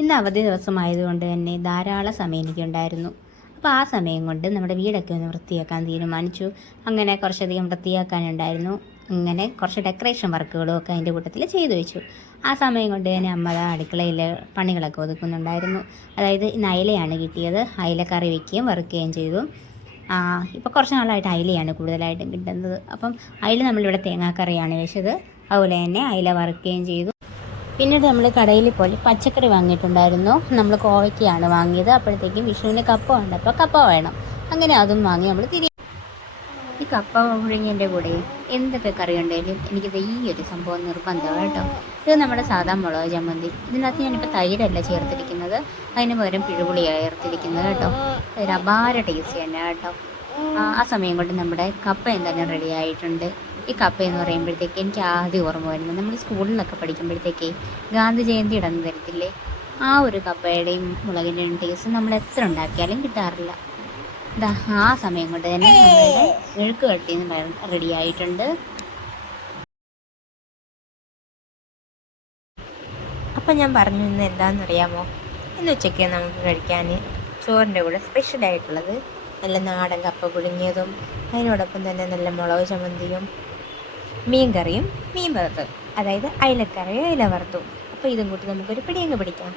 ഇന്ന് അവധി ദിവസമായതുകൊണ്ട് തന്നെ ധാരാളം സമയം എനിക്കുണ്ടായിരുന്നു. അപ്പോൾ ആ സമയം കൊണ്ട് നമ്മുടെ വീടൊക്കെ ഒന്ന് വൃത്തിയാക്കാൻ തീരുമാനിച്ചു. അങ്ങനെ കുറച്ചധികം വൃത്തിയാക്കാനുണ്ടായിരുന്നു. അങ്ങനെ കുറച്ച് ഡെക്കറേഷൻ വർക്കുകളും ഒക്കെ അതിൻ്റെ കൂട്ടത്തിൽ ചെയ്തു വെച്ചു. ആ സമയം കൊണ്ട് തന്നെ അമ്മ അടുക്കളയിൽ പണികളൊക്കെ ഒതുക്കുന്നുണ്ടായിരുന്നു. അതായത് ഇന്ന് അയിലയാണ് കിട്ടിയത്. അയില കറി വയ്ക്കുകയും വറുക്കുകയും ചെയ്തു. ഇപ്പോൾ കുറച്ച് നാളായിട്ട് അയിലയാണ് കൂടുതലായിട്ടും കിട്ടുന്നത്. അപ്പം അയില നമ്മളിവിടെ തേങ്ങാക്കറിയാണ് വെച്ചത്. അതുപോലെ തന്നെ അയില വറുക്കുകയും ചെയ്തു. പിന്നീട് നമ്മൾ കടയിൽ പോയി പച്ചക്കറി വാങ്ങിയിട്ടുണ്ടായിരുന്നു. നമ്മൾ കോവയ്ക്കയാണ് വാങ്ങിയത്. അപ്പോഴത്തേക്കും വിഷുവിന് കപ്പ ഉണ്ടപ്പോൾ കപ്പ വേണം. അങ്ങനെ അതും വാങ്ങി നമ്മൾ ഈ കപ്പ പുഴുങ്ങിയതിൻ്റെ കൂടെ എന്തൊക്കെ കറി ഉണ്ടെങ്കിലും എനിക്കിത് ഈ ഒരു സംഭവം നിർബന്ധമാണ് കേട്ടോ. ഇത് നമ്മുടെ സാധാ മുളക് ചമ്മന്തി. ഇതിനകത്ത് ഞാനിപ്പോൾ തൈരല്ല ചേർത്തിരിക്കുന്നത്, അതിന് പകരം പിഴുപുളിയാണ് ചേർത്തിരിക്കുന്നത് കേട്ടോ. ഒരു അപാര ടേസ്റ്റ് തന്നെ കേട്ടോ. ആ സമയം കൊണ്ട് നമ്മുടെ കപ്പ എന്തായാലും റെഡി ആയിട്ടുണ്ട്. ഈ കപ്പ എന്ന് പറയുമ്പോഴത്തേക്ക് എനിക്ക് ആദ്യം ഓർമ്മ വരുന്നത് നമ്മൾ സ്കൂളിലൊക്കെ പഠിക്കുമ്പോഴത്തേക്ക് ഗാന്ധി ജയന്തി ഇടന്ന് തരത്തില്ലേ, ആ ഒരു കപ്പയുടെയും മുളകിൻ്റെയും ടേസ്റ്റ് നമ്മൾ എത്ര ഉണ്ടാക്കിയാലും കിട്ടാറില്ല. ആ സമയം കൊണ്ട് തന്നെ നമ്മളുടെ മെഴുക്ക് വരട്ടിന്ന് റെഡി ആയിട്ടുണ്ട്. അപ്പം ഞാൻ പറഞ്ഞു ഇന്ന് എന്താണെന്നറിയാമോ? ഇന്ന് ഉച്ചയ്ക്ക് നമുക്ക് കഴിക്കാൻ ചോറിൻ്റെ കൂടെ സ്പെഷ്യലായിട്ടുള്ളത് നല്ല നാടൻ കപ്പ പുഴുങ്ങിയതും അതിനോടൊപ്പം തന്നെ നല്ല മുളക് ചമ്മന്തിയും മീൻ കറിയും മീൻ വറുത്തതും, അതായത് അയിലക്കറിയോ അയില വറുത്തും. അപ്പോൾ ഇതും കൂട്ടി നമുക്കൊരു പിടിയങ്ങ് പിടിക്കാം.